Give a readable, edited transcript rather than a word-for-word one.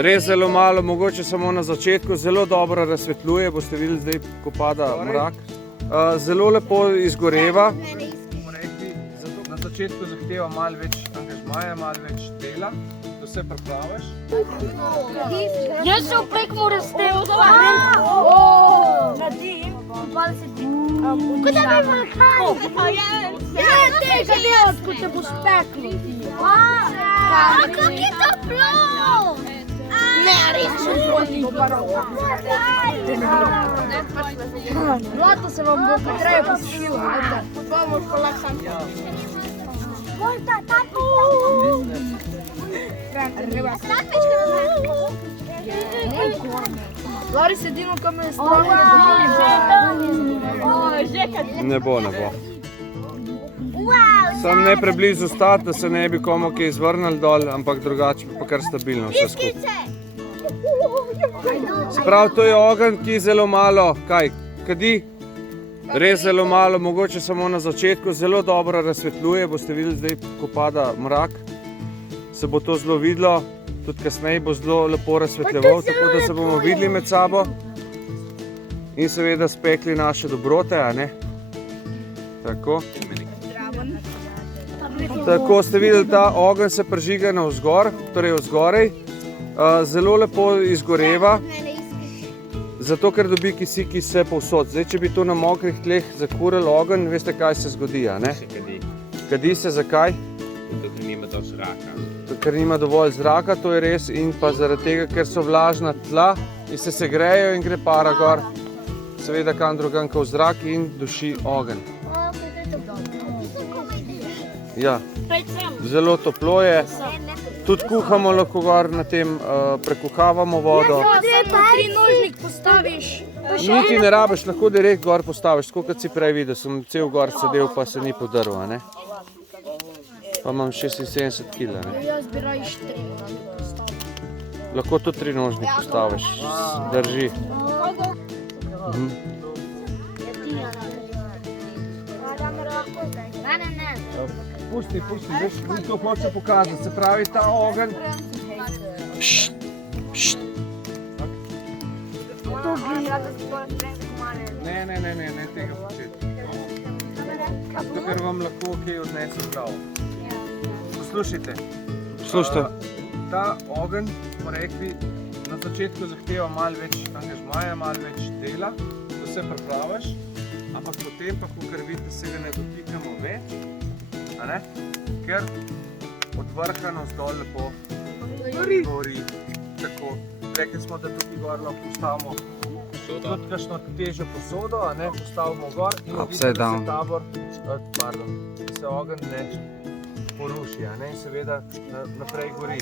Res zelo malo, mogoče samo na začetku, zelo dobro razsvetljuje, boste videli zdaj, ko pada mrak. Zelo lepo izgoreva. Na začetku zahteva malo več angažmaja, malo več dela, da vse pripraviš. Jaz se v Prekmurju s tem nadim 20 dni. Kot da bi vulkan. Ja, tega delati, ko te bo speklo. Kako je toplo? Ne, res se zvodni. Zlato se vam bo potreje posušilo. Bomo škola sam. Volta, tapo. Lori, sedimo, kam je strano. Ne bo. Sam ne preblizu stati, da se ne bi komu kaj izvrnili dol, ampak drugače pa kar stabilno vse skupaj. Sprav, to je ogenj, ki zelo malo, kadi? Res zelo malo, mogoče samo na začetku, zelo dobro razsvetljuje, boste videli zdaj, ko pada mrak, se bo to zelo videlo, tudi kasneje bo zelo lepo razsvetljeval, tako da se bomo videli med sabo in seveda spekli naše dobrote, a ne? Tako. Tako ste videli, ta ogenj se prižiga navzgor, torej vzgorej, zelo lepo izgoreva. Zato, ker dobi kisik iz vse povsod. Zdaj, če bi to na mokrih tleh zakurili ogenj, veste, kaj se zgodi, a ne? Kadi se, zakaj? Zato, ker nima dovolj zraka. Ker nima dovolj zraka, to je res, in pa zaradi tega, ker so vlažna tla in se segrejo in gre para gor, seveda kam drugam kot v zrak in duši ogenj. Ja, zelo toplo je. Tudi kuhamo lahko gor na tem, prekuhavamo vodo. Trinožnik postaviš. Niti ne rabiš, lahko direkt gor postaviš, tako kot si prej videl, sem cel gor sedel, pa se ni podrl, a ne? Pa imam 76 kg, ne? Jaz bi raje 4 postavil. Lahko tudi trinožnik postaviš, drži. Pusti, veš, to hoče pokazati, se pravi ta ogenj. Ne tega početi. Zato, ker vam lahko kaj odnese prav. Poslušajte. Ta ogenj, smo rekli, na začetku zahteva malo več angažmaja, malo več dela, da vse pripraviš, ampak potem pa, kakor vidite, se ga ne dotikamo več, ker od vrha navzdol lepo gori. Tako, rekli smo, da tukaj gor lahko postavimo tudi kakšno težjo posodo, postavimo gor in vidite, da se ogenj ne poruši in seveda naprej gori.